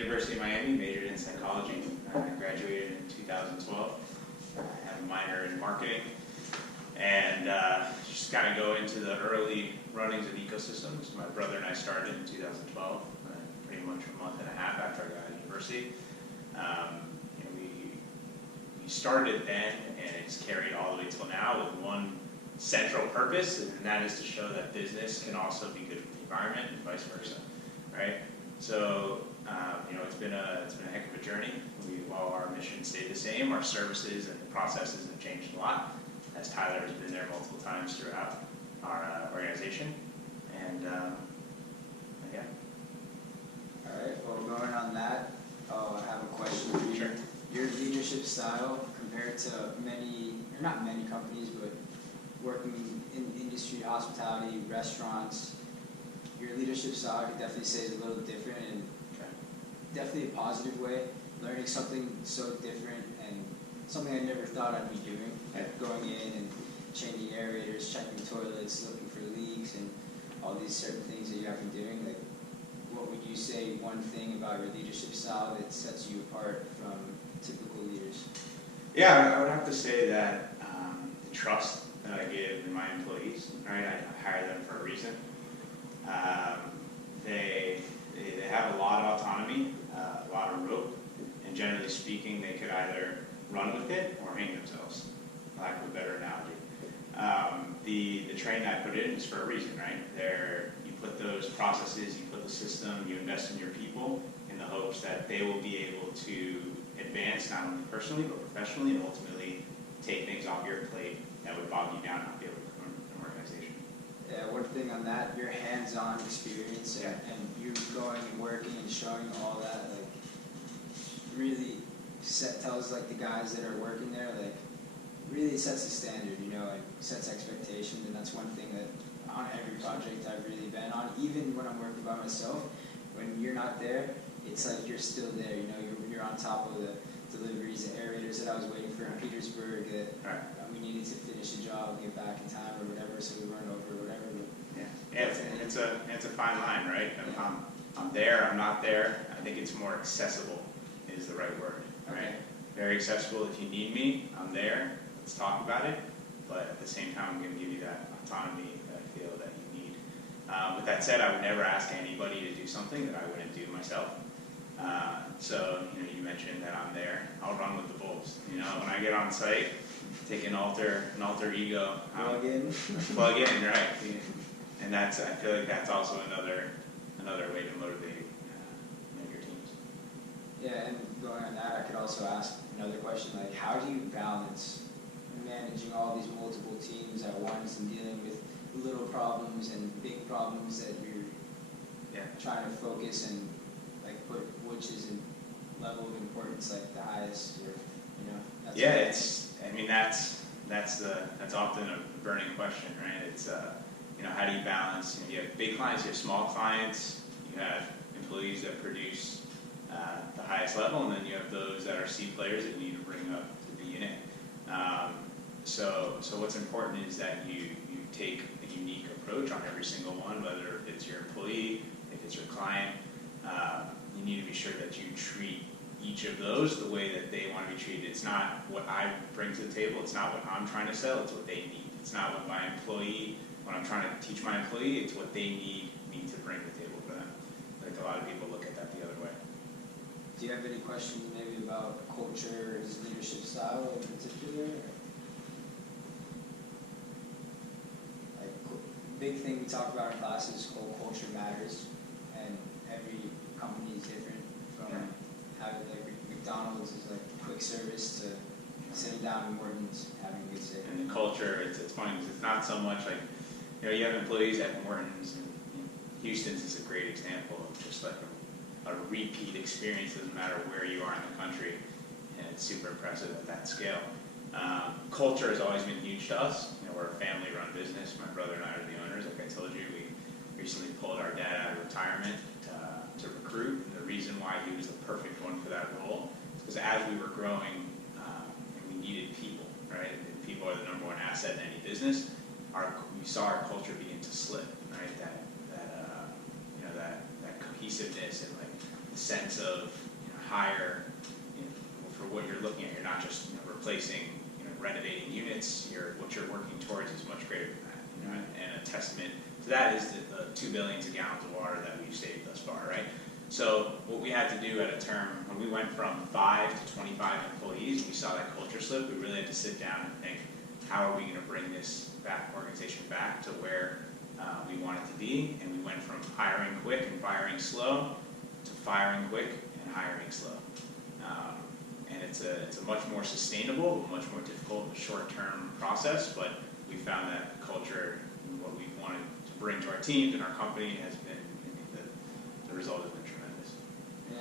University of Miami, majored in psychology. I graduated in 2012. I have a minor in marketing. And just kind of go into the early runnings of ecosystems. My brother and I started in 2012, pretty much a month and a half after I got out of university. We started then, and it's carried all the way till now with one central purpose, and that is to show that business can also be good for the environment and vice versa, right? So, it's been a heck of a journey. While our mission stayed the same, our services and processes have changed a lot, as Tyler has been there multiple times throughout our organization. And yeah. All right. Well, going on that, I have a question for you. Sure. Your leadership style compared to many, or not many companies, but working in industry, hospitality, restaurants, your leadership style, I could definitely say, is a little different, and definitely a positive way. Learning something so different and something I never thought I'd be doing. Going in and changing aerators, checking toilets, looking for leaks, and all these certain things that you have been doing. Like, what would you say one thing about your leadership style that sets you apart from typical leaders? Yeah, I would have to say that the trust that I give in my employees, right? I hire them for a reason. They have a lot of autonomy, a lot of rope, and generally speaking, they could either run with it or hang themselves, for lack of a better analogy. The training I put in is for a reason, right? You put those processes, you put the system, you invest in your people in the hopes that they will be able to advance not only personally but professionally, and ultimately take things off your plate that would bog you down, not be able to run an organization. Yeah, one thing on that, your hands-on experience and you going and working and showing all that, like, really tells like the guys that are working there, like, really sets the standard, and sets expectations, and that's one thing that on every project I've really been on, even when I'm working by myself, when you're not there, it's like you're still there, you're on top of the deliveries, the aerators that I was waiting for in Petersburg, that we needed to finish a job and get back in time or whatever, so we run over or whatever. It's a fine line, right? I'm there, I'm not there. I think it's more accessible is the right word, right? Okay. Very accessible. If you need me, I'm there. Let's talk about it. But at the same time, I'm going to give you that autonomy that I feel that you need. With that said, I would never ask anybody to do something that I wouldn't do myself. So, you mentioned that I'm there. I'll run with the bulls. When I get on site, take an alter ego. Plug in. Plug in, right? And I feel like that's also another way to motivate your teams. Yeah, and going on that, I could also ask another question, like, how do you balance managing all these multiple teams at once and dealing with little problems and big problems that you're trying to focus and put which is in level of importance, like the highest, or that's often a burning question, right? It's how do you balance? You have big clients, you have small clients, you have employees that produce the highest level, and then you have those that are C players that you need to bring up to the unit. So what's important is that you take a unique approach on every single one, whether it's your employee, if it's your client. You need to be sure that you treat each of those the way that they want to be treated. It's not what I bring to the table. It's not what I'm trying to sell. It's what they need. It's not what when I'm trying to teach my employee, it's what they need me to bring to the table for them. Like, a lot of people look at that the other way. Do you have any questions maybe about culture or his leadership style in particular? Like, big thing we talk about in classes is whole culture matters, and every company is different. From having McDonald's is like quick service to sitting down in Morton's having a good steak. And the culture, it's funny because it's not so much like, you have employees at Morton's, and Houston's is a great example of just like a repeat experience. Doesn't matter where you are in the country, and it's super impressive at that scale. Culture has always been huge to us. We're a family-run business. My brother and I are the owners. Like I told you, we recently pulled our dad out of retirement to recruit. And the reason why he was the perfect one for that role is because as we were growing, and we needed people, right? And people are the number one asset in any business. We saw our culture begin to slip, right? That cohesiveness and like the sense of higher, for what you're looking at. You're not just replacing, renovating units. What you're working towards is much greater than that. And a testament to that is the 2 billion gallons of water that we've saved thus far, right? So what we had to do at a term, when we went from 5 to 25 employees, we saw that culture slip, we really had to sit down and think, how are we going to bring this organization back to where we want it to be? And we went from hiring quick and firing slow to firing quick and hiring slow. And it's a much more sustainable, much more difficult short-term process, but we found that culture, what we wanted to bring to our teams and our company, has been, the result has been tremendous.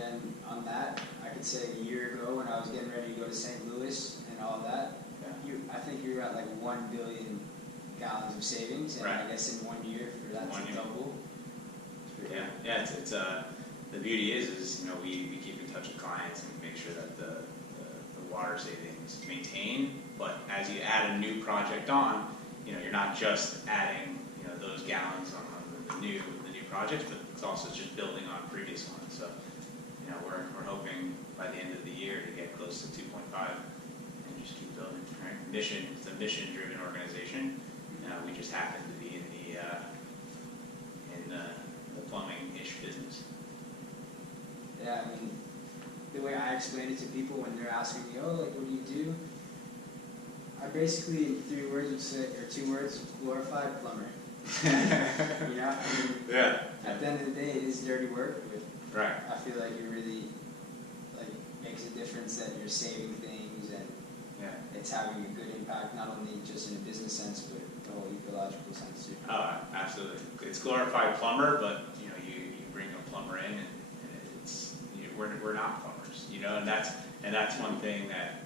And on that, I could say a year ago when I was getting ready to go to St. Louis and all that, I think you were at like 1 billion gallons of savings, and right. I guess in 1 year for that to double. Yeah. It's the beauty is we keep in touch with clients and make sure that the water savings maintain. But as you add a new project on, you're not just adding those gallons on the new projects, but it's also just building on previous ones. So we're hoping by the end of the year to get close to 2.5 and just keep building. Right? It's a mission-driven organization. We just happen to be in the plumbing-ish business. Yeah, I mean, the way I explain it to people when they're asking me, oh, like, what do you do? I basically, in 3 words would say, or 2 words, glorified plumber. I mean, yeah. At the end of the day, it is dirty work, but right. I feel like it really makes a difference that you're saving things and it's having a good impact, not only just in a business sense, but the whole ecological sense too. Oh, absolutely. It's glorified plumber, but you bring a plumber in, and it's we're not plumbers, and that's one thing that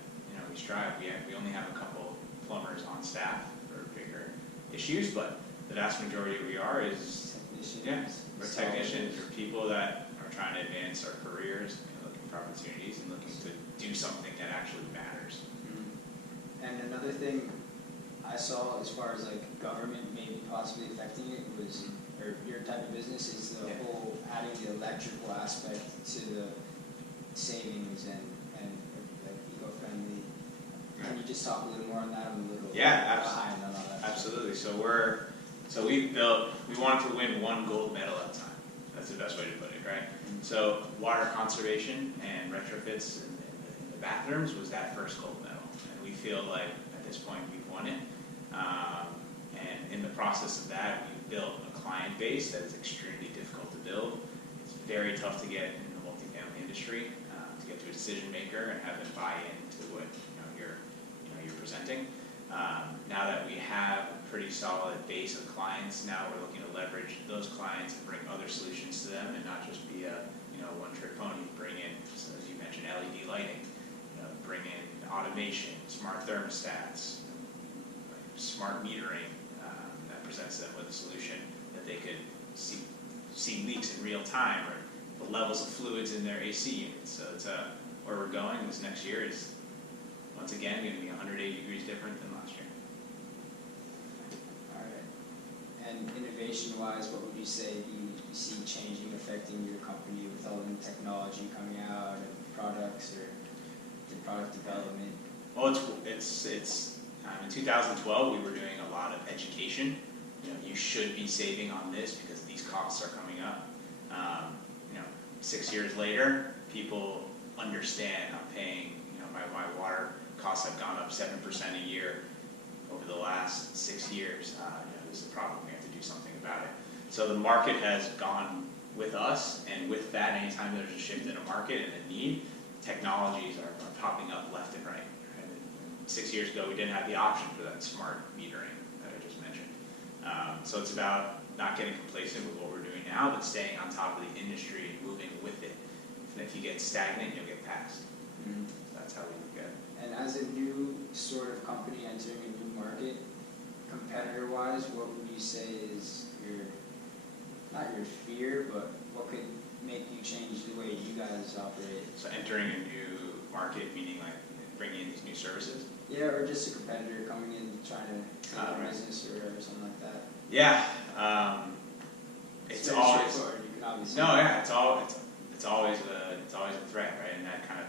we strive. We only have a couple plumbers on staff for bigger issues, but the vast majority we are is technicians. We're technicians. We're people that are trying to advance our careers, looking for opportunities, and looking to do something that actually matters. Mm-hmm. And another thing I saw as far as government maybe possibly affecting it was, or your type of business, is the whole adding the electrical aspect to the savings and eco-friendly. Can you just talk a little more on that? I'm a little behind on all that. Absolutely. So we wanted to win 1 gold medal at a time. That's the best way to put it, right? Mm-hmm. So water conservation and retrofits in the bathrooms was that first gold medal. And we feel like at this point we've won it. And in the process of that, we've built a client base that is extremely difficult to build. It's very tough to get in the multifamily industry, to get to a decision maker and have them buy into what you're presenting. Now that we have a pretty solid base of clients, now we're looking to leverage those clients and bring other solutions to them, and not just be a one-trick pony. Bring in, so as you mentioned, LED lighting, bring in automation, smart thermostats, smart metering that presents them with a solution that they could see leaks in real time, or the levels of fluids in their AC units. So it's where we're going this next year is once again going to be 180 degrees different than last year. All right. And innovation-wise, what would you say you see changing, affecting your company with all the new technology coming out and products or the product development? Well, it's in 2012 we were doing a lot of education. You should be saving on this because these costs are coming up. 6 years later, people understand I'm paying. My water costs have gone up 7% a year over the last 6 years. This is a problem. We have to do something about it. So the market has gone with us, and with that, anytime there's a shift in a market and a need, technologies are popping up left and right. 6 years ago, we didn't have the option for that smart metering that I just mentioned. So it's about not getting complacent with what we're doing now, but staying on top of the industry and moving with it. And if you get stagnant, you'll get passed. Mm-hmm. So that's how we look at it. And as a new sort of company entering a new market, competitor-wise, what would you say is not your fear, but what could make you change the way you guys operate? So entering a new market, meaning bringing in these new services? Yeah, or just a competitor coming in trying to take a business or whatever, something like that. Yeah, it's always straightforward. You can obviously it's it's always a threat, right? And that kind of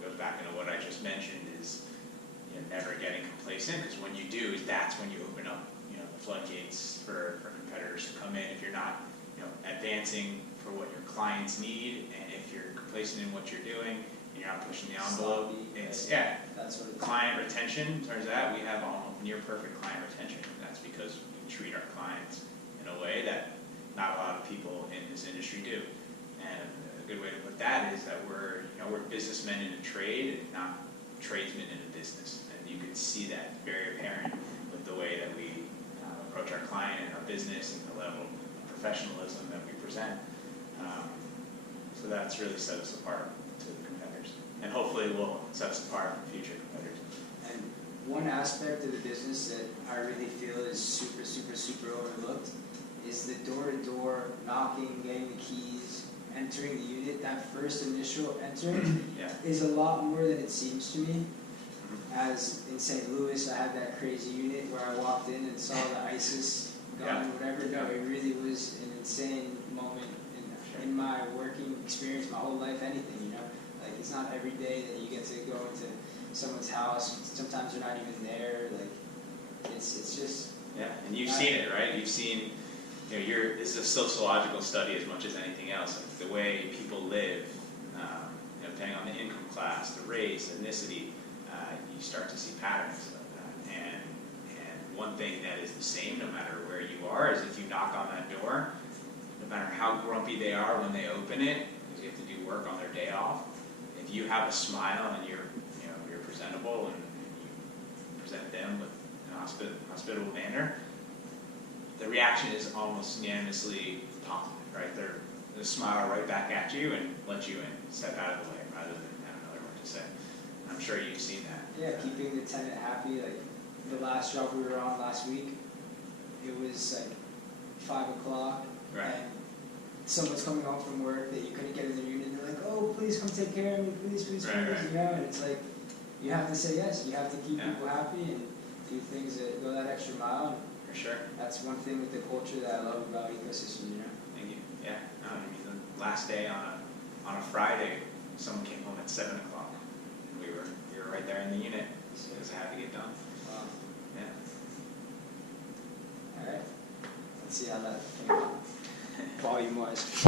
goes back into what I just mentioned is, you know, never getting complacent, because when you do, that's when you open up, you know, the floodgates for competitors to come in. If you're not, you know, advancing for what your clients need, and if you're complacent in what you're doing, and you're not pushing the envelope, it's, yeah, That's what client retention, turns out we have almost near perfect client retention. And that's because we treat our clients in a way that not a lot of people in this industry do. And a good way to put that is that we're businessmen in a trade, not tradesmen in a business. And you can see that very apparent with the way that we approach our client and our business and the level of professionalism that we present. So that's really set us apart to the competitors. And hopefully will set us apart from future competitors. And one aspect of the business that I really feel is super, super, super overlooked is the door-to-door knocking, getting the keys, entering the unit. That first initial entering Yeah. is a lot more than it seems to me. As in St. Louis, I had that crazy unit where I walked in and saw the ISIS gun Yeah. or whatever. No, it really was an insane moment in my working experience, my whole life, anything, you know. Like, it's not every day that you get to go into someone's house. Sometimes they're not even there. Like, it's just... Yeah, and you've seen it, right? You've seen, you know, this is a sociological study as much as anything else. Like the way people live, you know, depending on the income class, the race, ethnicity, you start to see patterns of that. And one thing that is the same no matter where you are is if you knock on that door, no matter how grumpy they are when they open it, because you have to do work on their day off, if you have a smile and you're presentable and you present them with an hospitable manner, the reaction is almost unanimously positive, right? They'll smile right back at you and let you in, step out of the way, rather than, I don't know what to say. I'm sure you've seen that. Yeah, keeping the tenant happy. Like, the last job we were on last week, it was like 5 o'clock, Right. and someone's coming home from work that you couldn't get in their unit, and they're like, oh, please come take care of me, please, Right, right. you know, and it's like, you have to say yes, you have to keep Yeah. people happy and do things that go that extra mile, and For sure. that's one thing with the culture that I love about ecosystem, you know. Thank you. Yeah. No, I mean, the last day on a Friday, someone came home at 7 o'clock. And we were right there in the unit. So it had to get done. Yeah. Alright, let's see how that came out, volume-wise.